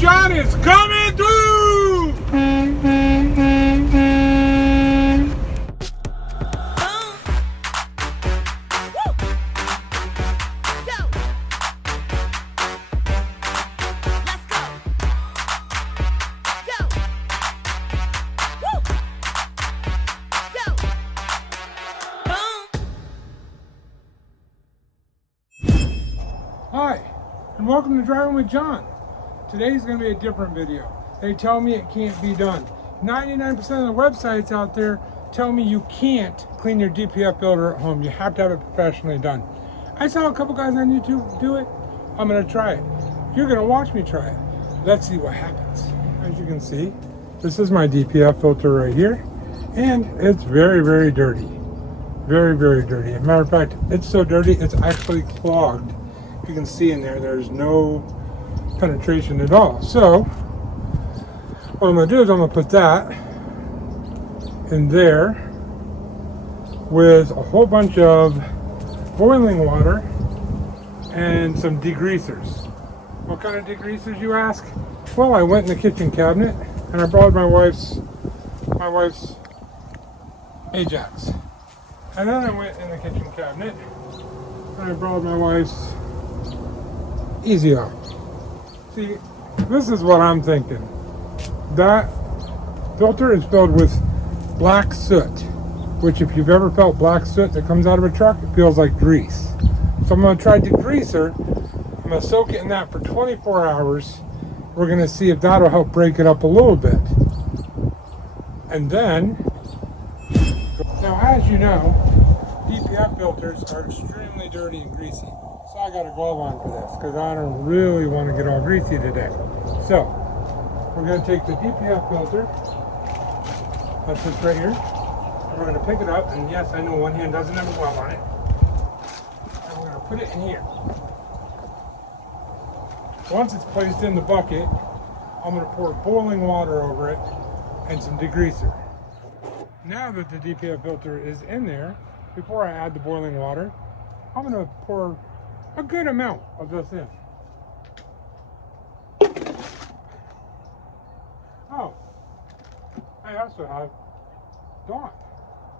John is coming through! Hi, and welcome to Driving with John. Today's going to be a different video. They tell me it can't be done. 99% of the websites out there tell me you can't clean your Dpf filter at home. You have to have it professionally done. I saw a couple guys on YouTube do it. I'm going to try it. You're going to watch me try it. Let's see what happens. As you can see, this is my Dpf filter right here, and it's very, very dirty. Very, very dirty. As a matter of fact, it's so dirty it's actually clogged. You can see in there, there's no penetration at all. So what I'm going to do is I'm going to put that in there with a whole bunch of boiling water and some degreasers. What kind of degreasers, you ask? Well, I went in the kitchen cabinet and I borrowed my wife's Ajax. And then I went in the kitchen cabinet and I borrowed my wife's Easy Off. See, this is what I'm thinking. That filter is filled with black soot, which if you've ever felt black soot that comes out of a truck, it feels like grease. So I'm going to try degreaser. I'm going to soak it in that for 24 hours. We're going to see if that'll help break it up a little bit. And then, now as you know, Dpf filters are extremely dirty and greasy. So I got a glove on for this because I don't really want to get all greasy today. So we're going to take the Dpf filter, that's this right here, and we're going to pick it up, and yes, I know one hand doesn't have a glove on it, and we're going to put it in here. Once it's placed in the bucket, I'm going to pour boiling water over it and some degreaser. Now that the Dpf filter is in there, before I add the boiling water, I'm going to pour a good amount of this in. Oh, I also have Dawn.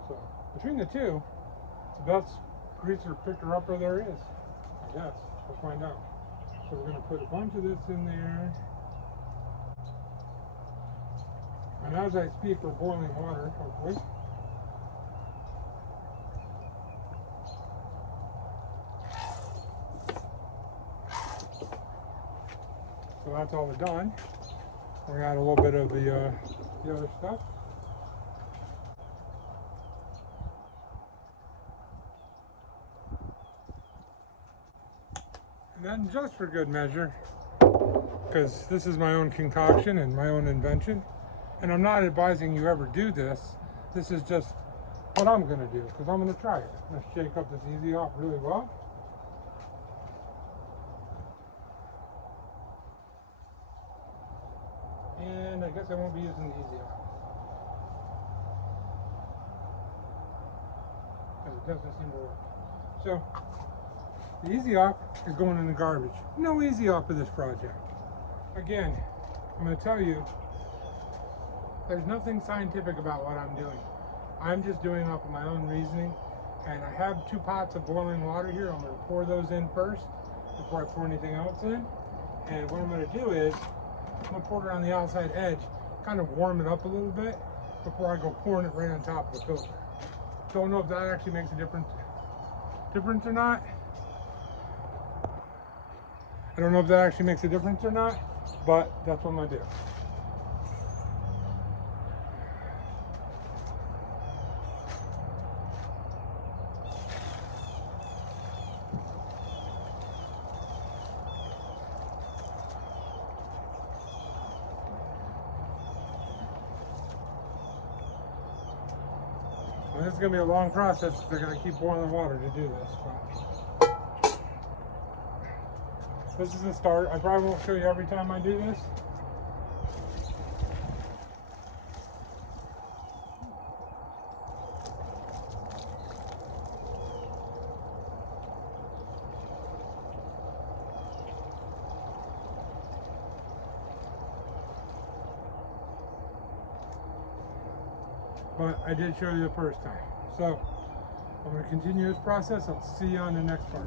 So between the two, it's the best greaser picker-upper there is, I guess. We'll find out. So we're going to put a bunch of this in there. And as I speak, we're boiling water, hopefully. So that's all done. We're going to add a little bit of the other stuff. And then just for good measure, because this is my own concoction and my own invention, and I'm not advising you ever do this. This is just what I'm going to do, because I'm going to try it. I'm going to shake up this Easy Off really well. And I guess I won't be using the Easy Off, because it doesn't seem to work. So the Easy Off is going in the garbage. No Easy Off for this project. Again, I'm going to tell you, there's nothing scientific about what I'm doing. I'm just doing off of my own reasoning, and I have 2 pots of boiling water here. I'm going to pour those in first before I pour anything else in. And what I'm going to do is I'm going to pour it on the outside edge, kind of warm it up a little bit before I go pouring it right on top of the filter. Don't know if that actually makes a difference or not. I don't know if that actually makes a difference or not, but that's what I'm going to do. And this is going to be a long process because they're going to keep boiling water to do this. But this is the start. I probably won't show you every time I do this. but I did show you the first time. So I'm going to continue this process. I'll see you on the next part.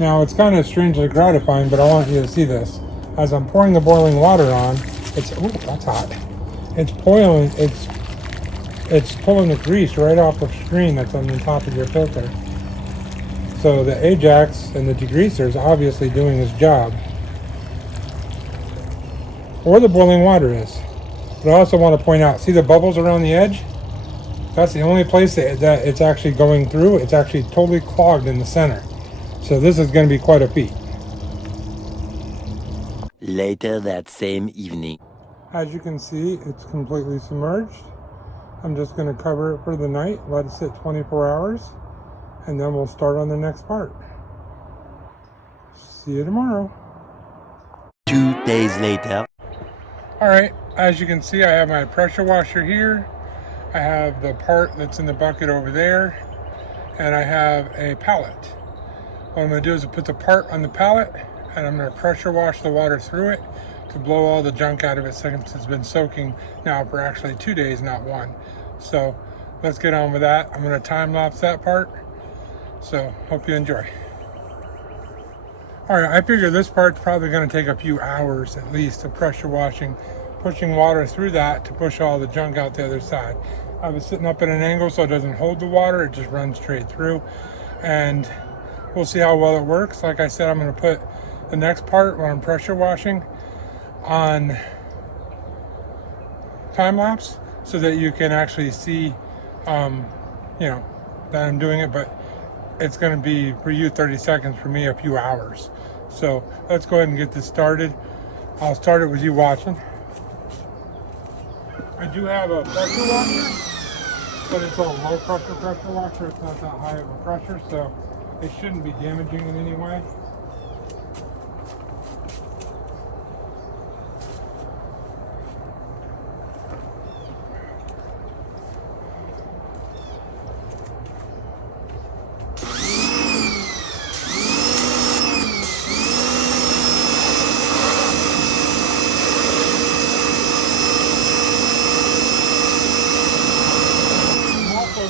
Now it's kind of strangely gratifying, but I want you to see this. As I'm pouring the boiling water on, it's, ooh, that's hot. It's boiling, it's pulling the grease right off the screen that's on the top of your filter. So the Ajax and the degreaser is obviously doing its job. Or the boiling water is. But I also want to point out, see the bubbles around the edge? That's the only place that it's actually going through. It's actually totally clogged in the center. So this is going to be quite a feat. Later that same evening. As you can see, it's completely submerged. I'm just going to cover it for the night, let it sit 24 hours, and then we'll start on the next part. See you tomorrow. 2 days later. Alright, as you can see, I have my pressure washer here. I have the part that's in the bucket over there, and I have a pallet. What I'm going to do is put the part on the pallet, and I'm going to pressure wash the water through it to blow all the junk out of it, since it's been soaking now for actually 2 days, not 1. So let's get on with that. I'm going to time lapse that part. So hope you enjoy. All right, I figure this part's probably going to take a few hours at least of pressure washing, pushing water through that to push all the junk out the other side. I was sitting up at an angle so it doesn't hold the water, it just runs straight through, and we'll see how well it works. Like I said, I'm going to put the next part when I'm pressure washing on time lapse so that you can actually see, you know, that I'm doing it, but it's going to be for you 30 seconds, for me a few hours. So let's go ahead and get this started. I'll start it with you watching. I do have a pressure washer, but it's a low pressure washer. It's not that high of a pressure, so it shouldn't be damaging in any way.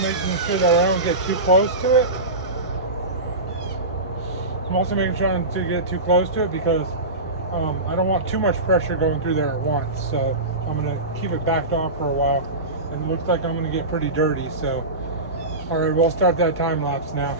Making sure that I don't get too close to it. I'm also making sure not to get too close to it because I don't want too much pressure going through there at once. So I'm going to keep it backed off for a while. And it looks like I'm going to get pretty dirty. So, all right, we'll start that time lapse now.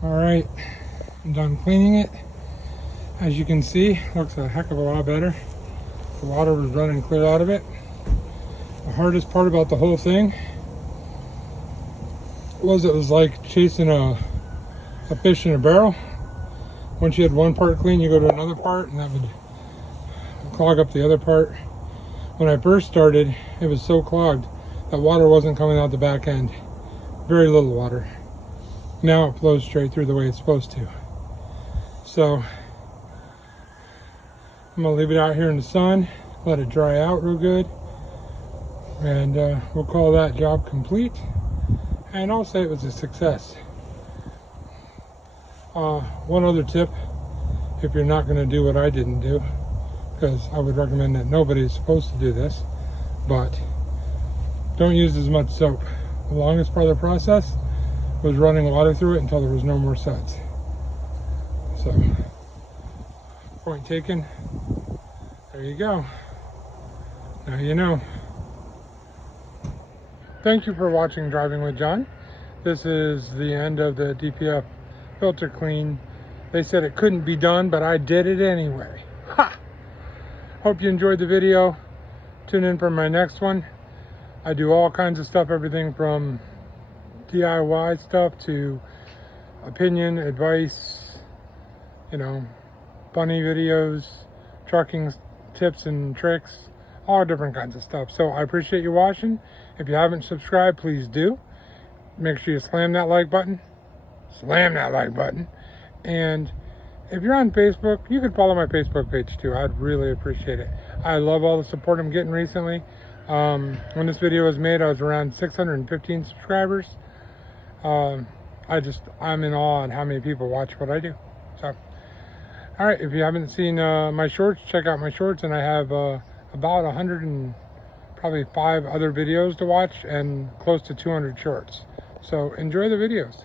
All right, I'm done cleaning it. As you can see, looks a heck of a lot better. The water was running clear out of it. The hardest part about the whole thing was it was like chasing a fish in a barrel. Once you had one part clean, you go to another part, and that would clog up the other part. When I first started, it was so clogged that water wasn't coming out the back end. Very little water. Now it flows straight through the way it's supposed to. So I'm gonna leave it out here in the sun, let it dry out real good, and we'll call that job complete. And I'll say it was a success. One other tip, if you're not going to do what I didn't do, because I would recommend that nobody's supposed to do this, but don't use as much soap. The longest part of the process was running water through it until there was no more suds. So, point taken. There you go. Now you know. Thank you for watching Driving with John. This is the end of the Dpf filter clean. They said it couldn't be done, but I did it anyway. Ha! Hope you enjoyed the video. Tune in for my next one. I do all kinds of stuff, everything from DIY stuff to opinion, advice, funny videos, trucking tips and tricks, all different kinds of stuff. So I appreciate you watching. If you haven't subscribed, please do. Make sure you slam that like button. Slam that like button. And if you're on Facebook, you can follow my Facebook page too. I'd really appreciate it. I love all the support I'm getting recently. When this video was made, I was around 615 subscribers. I'm in awe on how many people watch what I do. So, all right, if you haven't seen my shorts, check out my shorts, and I have about 105 other videos to watch and close to 200 shorts. So enjoy the videos.